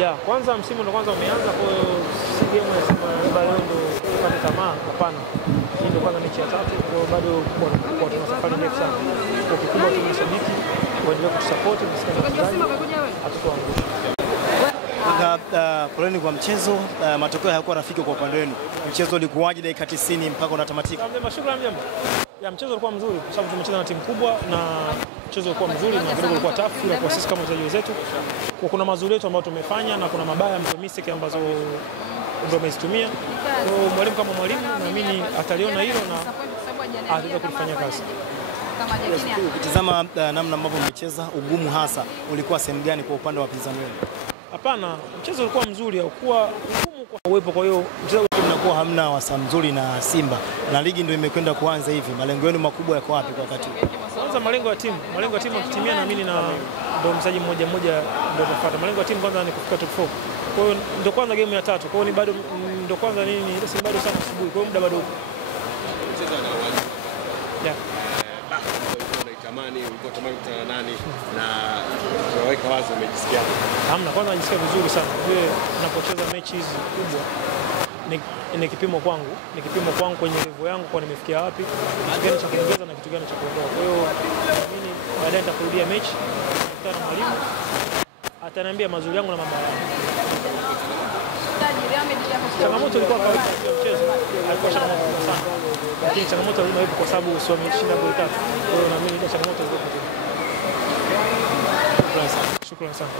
Ya, kwanza msimu ndo kwanza umeanza, kwa hiyo si game ya Simba bado ndo kupata tamaa, hapana. Hii ndo kwanza mechi ya 3, kwa hiyo bado kwa tuna safari ndefu sana. Kwa kikubwa tu mashabiki waendelee kutusupport, msikizaji. Hatutoangusha. Poleni kwa mchezo, matokeo hayakuwa rafiki kwa upande wenu. Mchezo ulikuwaje dakika 90 mpaka unatamatika? Shukrani jambo. Ya, mchezo ulikuwa mzuri kwa sababu tumecheza na timu kubwa na mchezo ulikuwa mzuri na kidogo ulikuwa tough ila kwa sisi kama wachezaji wetu. Kwa kuna mazuri yetu ambayo tumefanya na kuna mabaya mistake ambazo ndio tumezitumia. Kwa mwalimu kama mwalimu naamini ataliona hilo na ataweza kulifanya kazi. Ukitazama namna ambavyo mmecheza, ugumu hasa ulikuwa sehemu gani kwa upande wa wapinzani wenu? Hapana, mchezo ulikuwa mzuri, haukuwa ngumu kwa uwepo, kwa hiyo mchezo mnakuwa hamna wasa mzuri na Simba na ligi ndio imekwenda kuanza hivi. Malengo yenu makubwa yako wapi kwa wakati huu? Kwanza malengo ya timu yakitimia naamini na ndio mchezaji mmoja ndio tafuta. Malengo ya timu kwanza ni kufika top 4. Kwa hiyo ndio kwanza game ya 3. Kwa hiyo ni bado ndio kwanza nini? Ile si bado sana asubuhi. Kwa hiyo muda bado. Yeah. Ulikuwa tamani kutana nani na unaweka wazi umejisikia? Hamna, kwanza najisikia vizuri sana. Wewe unapocheza mechi hizi kubwa ni kipimo kwangu. Ni kipimo kwangu kwenye level yangu kwa nimefikia wapi, kitu gani cha kuongeza na kitu gani cha kuondoa. Kwa hiyo mimi baadaye nitakurudia mechi, nitakutana na mwalimu. Ataniambia mazuri yangu na mabaya yangu. Changamoto ilikuwa kawaida ya mchezo. Haikuwa changamoto sana. Lakini changamoto lazima ipo kwa sababu sio wameshinda goli 3. Kwa hiyo naamini ile changamoto ilikuwa. Shukrani sana.